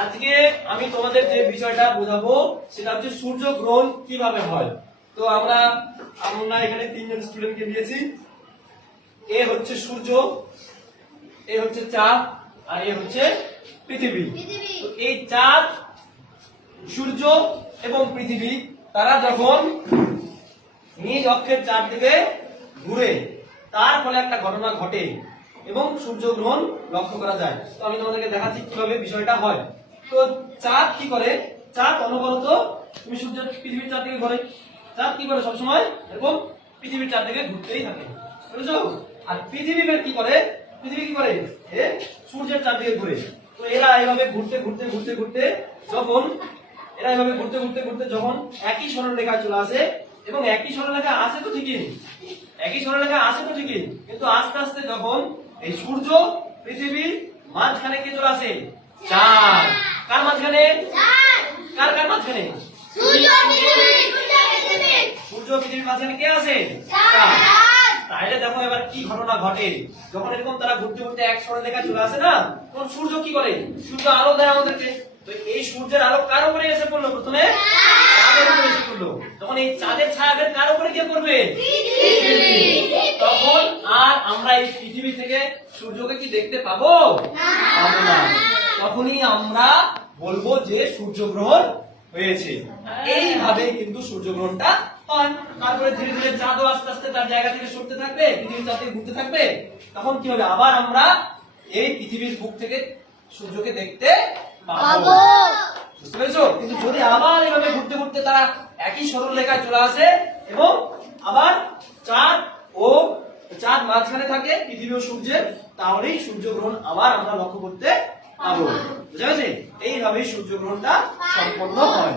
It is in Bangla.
আজকে আমি তোমাদের যে বিষয়টা বোঝাবো সেটা হচ্ছে সূর্যগ্রহণ কিভাবে হয়। তো আমরা এখানে তিনজন স্টুডেন্টকে দিয়েছি। এ হচ্ছে সূর্য, এ হচ্ছে চাঁদ, আর এ হচ্ছে পৃথিবী। তো এই চাঁদ, সূর্য এবং পৃথিবী তারা যখন নিজ অক্ষের চারদিকে ঘুরে তার ফলে একটা ঘটনা ঘটে এবং সূর্যগ্রহণ লক্ষ্য করা যায়। তো আমি তোমাদেরকে দেখাচ্ছি কিভাবে বিষয়টা হয়। তো চাঁদ কি করে, চাঁদ অনবরত তুমি সূর্যের পৃথিবীর চারদিকে ঘোরে, চাঁদ কি করে সবসময় এরকম পৃথিবীর চারদিকে ঘুরতেই থাকে, বুঝেছো? আর পৃথিবী কি করে, পৃথিবী কি করে সূর্যের চারদিকে ঘুরে। তো এরা এইভাবে ঘুরতে ঘুরতে ঘুরতে ঘুরতে যখন এরা এইভাবে ঘুরতে ঘুরতে ঘুরতে যখন একই সরলরেখায় চলে আসে, এবং একই সরলরেখা আসে তো ঠিকই, একই সরলরেখা আসে তো ঠিকই, কিন্তু আস্তে আস্তে যখন এই সূর্য পৃথিবী মাঝখানে কে চলে আসে, চাঁদ। কার মাঝখানে? কার কার মাঝখানে? সূর্য পৃথিবীর মাঝখানে কে আছে? চাঁদ। তাহলে দেখো এবার কি ঘটনা ঘটে, যখন এরকম তারা ঘুরতে ঘুরতে এক সরলরেখা চলে আসে না, তখন সূর্য কি করে, সূর্য আলো দেয় আমাদেরকে। তো এই সূর্যের আলো কার উপরে এসে পড়লো? প্রথমে চাঁদের উপরে এসে পড়লো। তখন এই চাঁদের ছায়া কার উপরে গিয়ে পড়বে? তখন আর আমরা এই পৃথিবী থেকে সূর্যকে কি দেখতে পাবো? পাবো না। তখনই আমরা বলবো যে সূর্যগ্রহণ হয়েছে। এইভাবে কিন্তু সূর্যগ্রহণটা হয়। তারপরে ধীরে ধীরে চাঁদও আস্তে আস্তে তার জায়গা থেকে সরতে থাকবে, পৃথিবীর চারদিকে ঘুরতে থাকবে। তখন কি হবে, আবার আমরা এই পৃথিবীর বুক থেকে সূর্যকে দেখতে পাবো। বুঝতে পেরেছো? কিন্তু যদি আবার এভাবে ঘুরতে ঘুরতে তারা একই সরলরেখায় চলে আসে এবং আবার চাঁদ মাঝখানে থাকে পৃথিবী ও সূর্যের, তাহলেই সূর্যগ্রহণ আবার আমরা লক্ষ্য করতে পাবো। বুঝা গেছে? এইভাবেই সূর্যগ্রহণটা সম্পন্ন হয়।